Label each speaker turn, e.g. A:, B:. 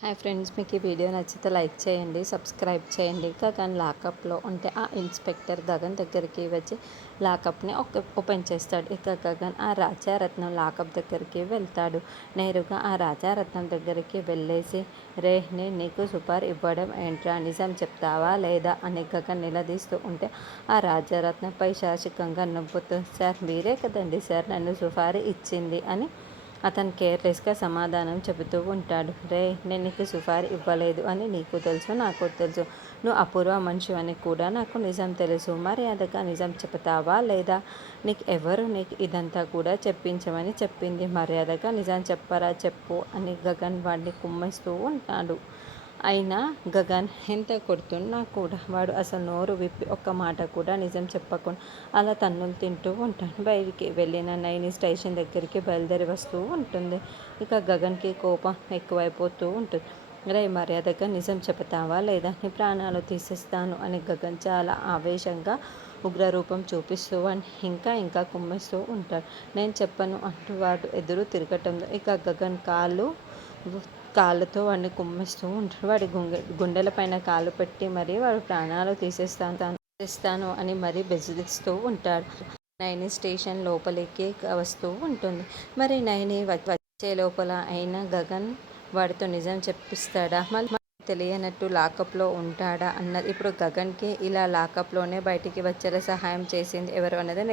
A: Hi friends మీకు ఈ video నచ్చితే లైక్ చేయండి సబ్స్క్రైబ్ చేయండి. గగన్ లాకప్లో ఉంటే ఆ ఇన్స్పెక్టర్ గగన్ దగ్గరికి వచ్చి లాకప్ని ఒక ఓపెన్ చేస్తాడు. ఇక గగన్ ఆ రాజారత్నం లాకప్ దగ్గరికి వెళ్తాడు. నేరుగా ఆ రాజారత్నం దగ్గరికి వెళ్ళేసి రే నేను నీకు సూపర్ ఇవ్వడం ఏంట్రా? నిజం చెప్తావా లేదా? అని గగన్ నిలదీస్తూ ఉంటే ఆ రాజారత్నం పైశాచికంగా నవ్వుతూ సార్ మీరే కదండి సార్ నన్ను సుఫారీ ఇచ్చింది అని అతను కేర్లెస్గా సమాధానం చెబుతూ ఉంటాడు. రే నేను నీకు సుఫారీ ఇవ్వలేదు అని నీకు తెలుసు నాకు తెలుసు. నువ్వు అపూర్వ మనిషి అని కూడా నాకు నిజం తెలుసు. మర్యాదగా నిజం చెప్తావా లేదా? నీకు ఎవరు నీకు ఇదంతా కూడా చెప్పించమని చెప్పింది. మర్యాదగా నిజం చెప్పరా చెప్పు అని గగన్ వాడిని కుమ్మేస్తూ ఉంటాడు. అయినా గగన్ ఎంత కొడుతున్నా కూడా వాడు అసలు నోరు విప్పి ఒక్క మాట కూడా నిజం చెప్పకుండా అలా తన్నులు తింటూ ఉంటాడు. బయటికి వెళ్ళిన నైని స్టేషన్ దగ్గరికి బయలుదేరి వస్తూ ఉంటుంది. ఇక గగన్కి కోపం ఎక్కువైపోతూ ఉంటుంది. రే మర్యాదగా నిజం చెబుతావా లేదా? నీ ప్రాణాలు తీసేస్తాను అని గగన్ చాలా ఆవేశంగా ఉగ్రరూపం చూపిస్తూ అని ఇంకా ఇంకా కుమ్మిస్తూ ఉంటాడు. నేను చెప్పను అంటూ వాడు ఎదురు తిరగటంతో ఇక గగన్ కాళ్ళు కాళ్ళతో వాడిని కుమ్మిస్తూ ఉంటాడు. వాడి గుండె గుండెల పైన కాళ్ళు పెట్టి మరీ వాడు ప్రాణాలు తీసేస్తాను తీస్తాను అని మరీ బెదిరిస్తూ ఉంటాడు. నైని స్టేషన్ లోపలికి వస్తూ ఉంటుంది. మరి నైని వచ్చే లోపల అయినా గగన్ వాడితో నిజం చెప్పిస్తాడా? మళ్ళీ తెలియనట్టు లాకప్లో ఉంటాడా? అన్నది ఇప్పుడు గగన్కి ఇలా లాకప్లోనే బయటికి వచ్చేలా సహాయం చేసింది ఎవరు అన్నది